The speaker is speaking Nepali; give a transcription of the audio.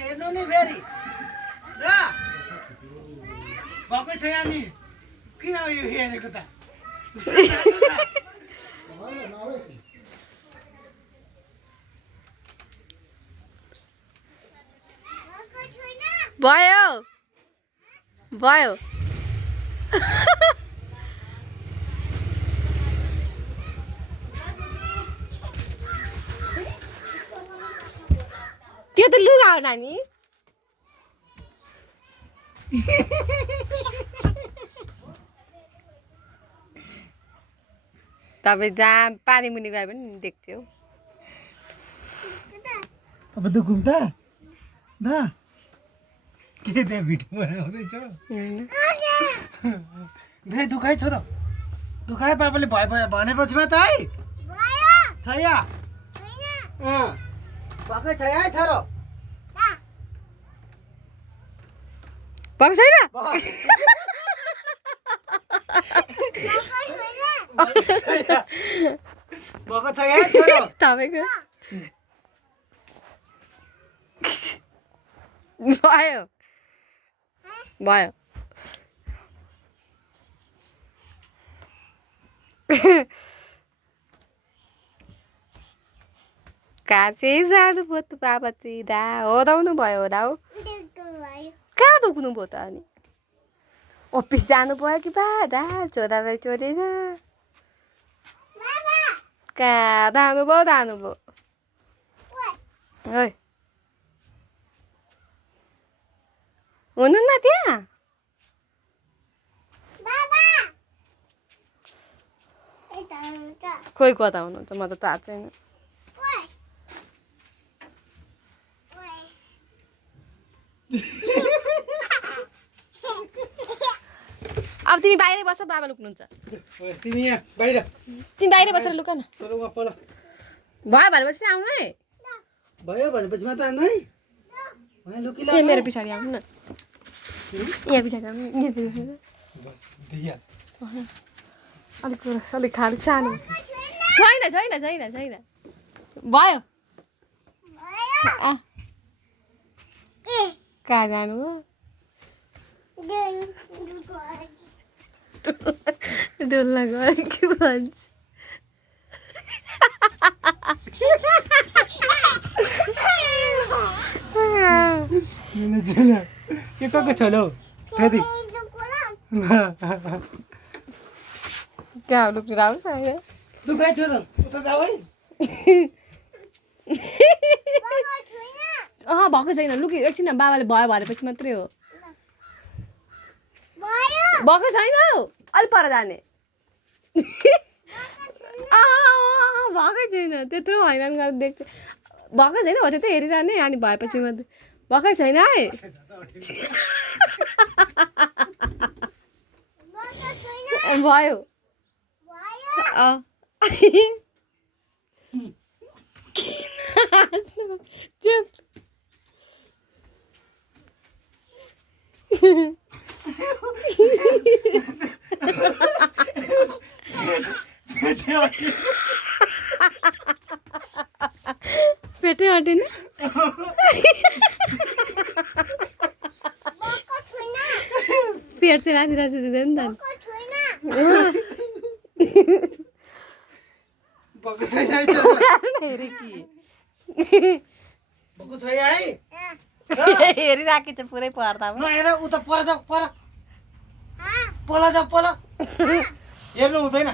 हेर्नु नि फेरि भएकै छ यहाँ नि किन यो हेरेको त भयो भयो त्यो त लुगा हो नानी तपाईँ जहाँ पानी मुनि गयो भने देख्थ्यो अब दुखुम त के त्यहाँ भिडियो बनाउँदैछ दे दुखाइ छ त दुखाइ पापाले भयो भयो भनेपछि त है छैया भएकै छ है छोरो भएको छैन भएको छ है छोरो तपाईँको भयो भयो कहाँ चाहिँ जानुभयो त बाबा चाहिँ दा होदाउनु भयो होला हौ कहाँ दुख्नु भयो त अनि अफिस जानुभयो कि बा दा छोरालाई चोरेर कहाँ जानुभयो ओइ हुनु न त्यहाँ खोइ कता हुनुहुन्छ म त थाहा छैन अब तिमी बाहिरै बस बाबा लुक्नुहुन्छ तिमी यहाँ बाहिर तिमी बाहिरै बसेर लुक न छोरो वहाँ पल भयो भनेपछि आउनु है भयो भनेपछि मात्र आउनु है वहाँ लुकिला यहाँ मेरो पछाडि आउनु न यहाँ पछाडि आउनु यहाँ अलिक खालिक सानो छैन छैन छैन छैन भयो कहाँ जानु हो डोल्न गयो के भन्छ के को छोलो फेरि कहाँ लुक्नु राम्रो छ दुखाइ छ त उता जाऊ है भएको छैन लुकी एकछिन बाबाले भयो भनेपछि मात्रै हो भएको छैन हौ अलिक पर जाने भएकै छैन त्यत्रो हैरान गरेर देख्छ भएकै छैन हो त्यो त हेरिरहने अनि भएपछि मात्रै भएकै छैन है भयो चुप पेटै हटेन पेट चाहिँ राति राति दिँदैन नि त हेरिराखेँ त पुरै पर्दा नहेर उता पर जाऊ पर पल जाऊ पल हेर्नु हुँदैन